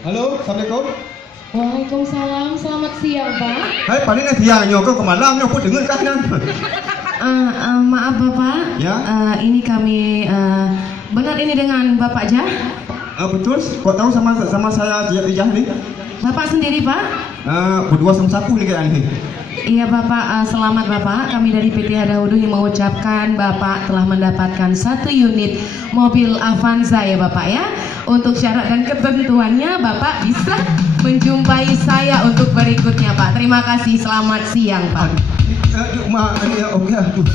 Halo, Assalamualaikum. Waalaikumsalam, selamat siang Pak. Hai, paling nanti siang kau ke malam aku dengar kan? Maaf Bapak. Ya. Ini kami benar ini dengan Bapak Jah? Betul. Kau tahu sama saya Jah ni? Bapak sendiri Pak? Berdua sama sapu ni kayak ni. Iya Bapak, selamat Bapak. Kami dari PT Hadahudu yang mengucapkan Bapak telah mendapatkan 1 unit mobil Avanza ya Bapak ya. Untuk syarat dan ketentuannya Bapak bisa menjumpai saya untuk berikutnya Pak. Terima kasih, selamat siang Pak. Okey, aduh.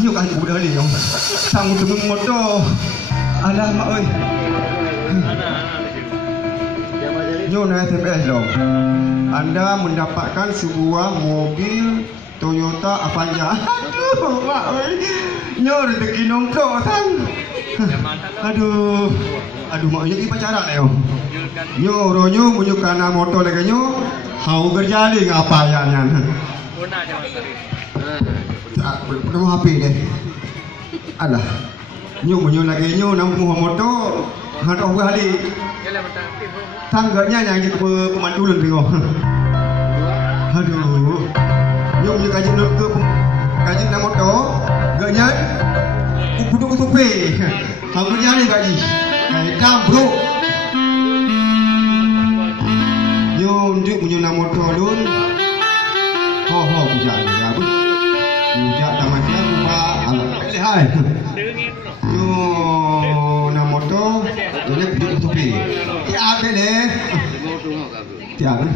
Ini kan budak ni yang sanggup dengan motor. Alamak oi. Nyo na SMS dong. Anda mendapatkan sebuah mobil Toyota Avanza. Aduh, mak oi. Nyo rezeki nongkrong tang. Aduh. Aduh mak oi pacaran yo. Nyo ronyo munyo kana motor lagi nyo. Hau berjali ngapa ya nyan. Puna jangan penuh HP deh. Alah. Nyo munyo lagi nyo nampu motor. Hantar balik. Tangganya yang je pemandulan tengok. Aduh. Nyom je kaji nak ke kaji nak motor. Gaknya duduk ke sope. Aku nyari kaji. Kam bro. Nyom je punya nak motor dun. Ho bujak ni ya. Bujak tamat dia rumah alat lehai. Yo nak motor. Jadi duduk ke sope. Tiada deh. Tiada.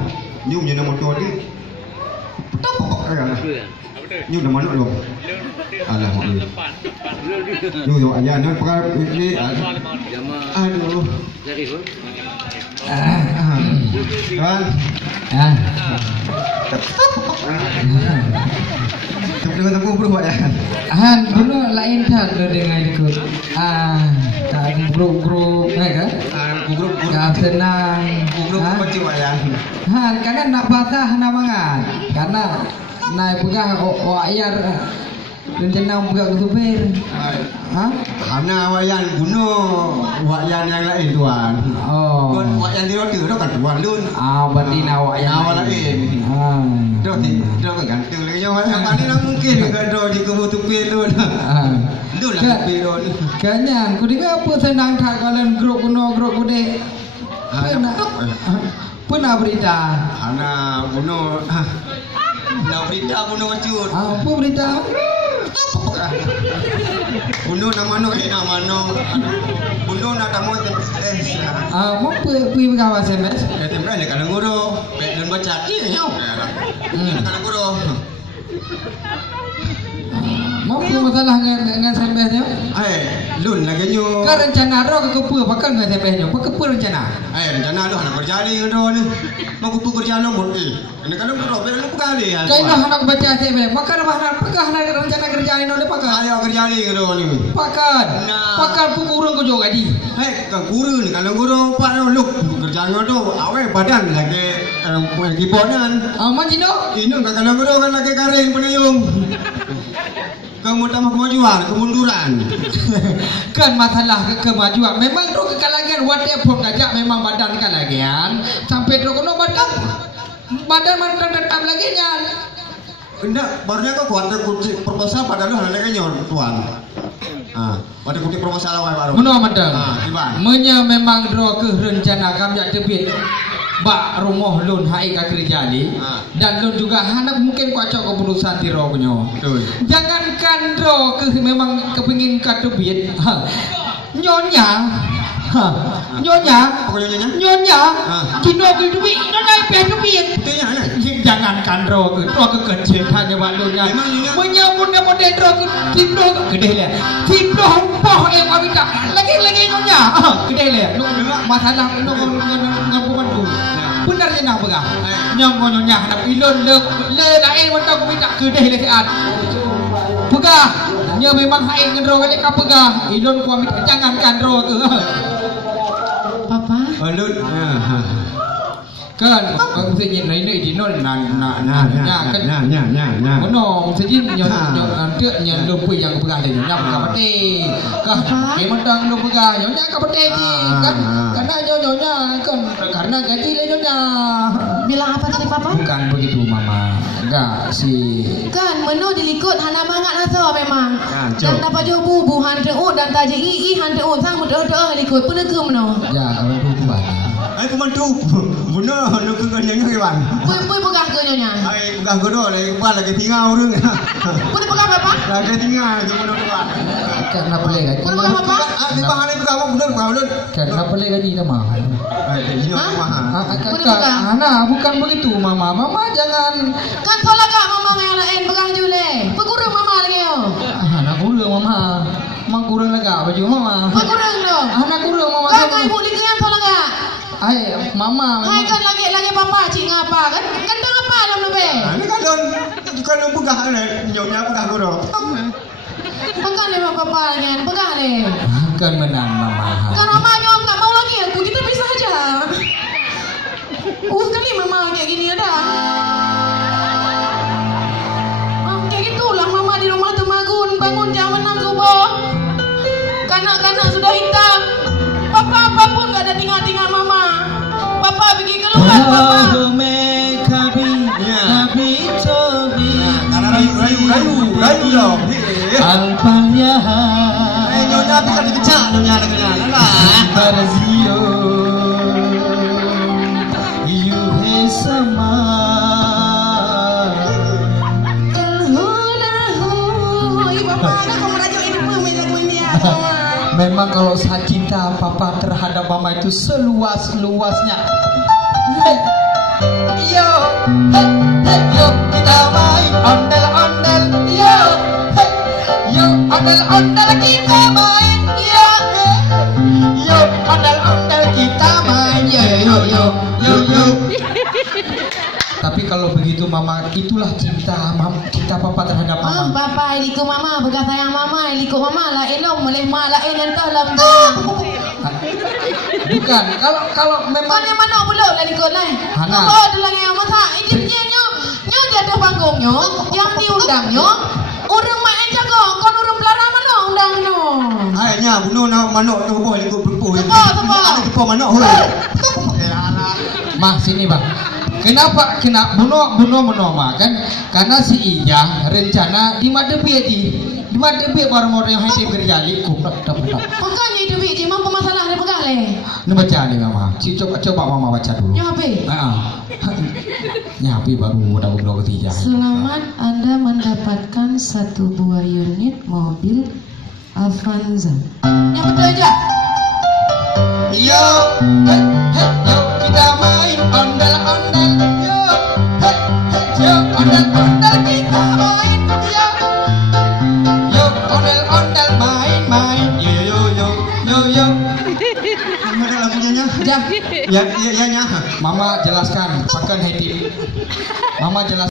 Nyum je nama motor ni. Nyum nama mana lo? Alah mak ni. Nyum ayah nak perkara ni. Aduh. Kan? Tunggu bro ya. Dulu lain tak dengan ikut. Tak grup kan? Grup senang. Grup macam ayah. Karena nak basah nak mangan. Karena naik pegang wayar rencana pegang supir. Karena wayan bunuh wayan yang lain tuan. Oh. Wayan di roti tu kan tuan dun. Berarti nak wayan lain. Dah gantung lagi yang apa ni nak mungkin kalau di kebun supir dun. Dun lah supir dun. Kanya, kau dengar apa senang tak kalian grup kuno grup kude. Pernah berita. Anak bunuh. Nak berita bunuh macut. Apa berita? Bunuh nama no. Bunuh nak tamu Mau pergi berkawan SMS? SMS ni kalau guru. Dan baca ni yo. Kalau guru. Mau pergi masalah dengan SMS nya? Lun lagi nyo. Kan rencana roh ke kepu pakai dengan SMS nya? Pakai rencana? Rencana lu nak berjali ndo ni. Mau kupu kerja lu mesti. Ini kan lu robek lu pegawai ya. Kayak noh anak baca TV, maka bahan pegah nak rencana kerjaan oleh pakai. Ayo kerja ni gitu ni. Pakan, pakan pungurung ko juga di. Hei, kan guru ni kalau guru pak lu kerjanya tu awe badan lagi kibonan. Aman jino. Ini kan kalau guru kan lagi karing penayung. Kemajuan, kemunduran. Kan masalah kemajuan. Memang tu kekalagian whatever gajak memang badan kalagian. Sampai tu kono badan mantan tetap lagi nyan. Enggak, barunya kau kuat kunci proposal pada lu hal lagi nyor tuan. Pada kunci proposal awal baru. Menua madang. Gimana? Menya memang dro ke rencana kami jak tebit. Bak rumah lun hai ka kerja ni dan lun juga hendak mungkin kuacok keputusan tiro punyo. Jangankan dro ke memang kepingin ka tebit. Nyonya Nyonya Cino ke duit Nyonya pe duit jangankan dro ke kecil hanya balunya menyambut model dro ke Cino gede le Cino poh abita lagi Nyonya gede le masalah ngapu mandu benar je nak pegah Nyonya nak ilon le lain mentang minta gede le siat pegah nya memang hai ngendro kali ka pegah ilon ku amit jangankan dro ke Papa. Balut. Kan mesti ini di non kan Bono mesti nyonya lumpui yang pegah dia nyonya pegah pete kah mentang lu pegah nyonya ka pete kan karena nyonya kan karena gaji le nyonya Bilang apa tadi Papa? bukan begitu mama enggak si Kan menu dilikut hana mangat naso memang. Dan dapat jo bubu hande dan taje hande sang mudah likut pun ke meno. ya orang tu buat Ai pemandu. Benar lu ke nyonya kawan. Pui pegang ke nyonya. Ai pegang godo lagi buat lagi tinggal urang. Pui pegang Papa? Lagi tinggal je benar buat. karena boleh gaji Pui pegang Papa? Di bahan ni pegang benar balut. karena boleh gaji dah mah Ai ini mahal. Ana bukan begitu mama jangan Kan kau lagak mama yang lain pegang jule. Pegurung mama lagi yo. anak kurang mama mang kurang lega baju mama Pegurung dong. anak kurang mama Kan ibu likian kau lagak. ai mama Hai kan lagi Papa cik ngapa kan? Kan dah ngapa dalam lebe. Ini kan don pegang nyonya pegang godo. Pegang le Papa kan, pegang le. kan menang mama Kan mama nyom tak mau lagi aku kita pisah aja. Kali mama kayak gini ada. Kayak gitulah mama di rumah Temagun bangun jam 6 subuh. Kanak-kanak sudah hitam. Papa apapun gak ada tinggal-tinggal mama. Papa pergi keluar Papa. Rayu dong. Alpanya Nyonya bisa dikecak nyonya lah. Barzio yuhe sama memang kalau saya cinta papa terhadap mama itu seluas-luasnya. Yo, yo kita main ondel-ondel. Yo, ondel-ondel kita main. Yo, ondel-ondel kita main. Yo. Tapi kalau begitu mama, itulah cinta papa terhadap mama. Papa iliko mama, begas sayang mama, iliko mama lah elom boleh mak lah entah dalam. Bukan, kalau memang Mana mana pula lah ikut lah. Hana. Oh, ada lagi yang masak. Ini nyo jatuh panggungnya, yang diundangnya. Orang main jaga, kon orang belarang mana undang no. Ainya bunuh nak manok tu boleh ikut berpuh. Apa? Ada kepo manok hoi. Mah sini bang. Kenapa bunuh mah kan? Karena si Ijah rencana di Madebi baru mau yang hai kerja likum tak. Bukan ni duit je mampu masalah dia pegang leh. Ni baca ni mama. Coba mama baca dulu. Ya apa? Nyapi baru dah bunuh ketiga. Selamat Anda mendapatkan 1 buah unit mobil Avanza. Yang betul aja. Yo, kita main ondel-ondel. Yo, ondel-ondel kita main. Yo, ondel-ondel main. Yo. Mana lagunya? Jam Ya, ya, ya, Mama jelaskan, pakai hati. Mama jelaskan.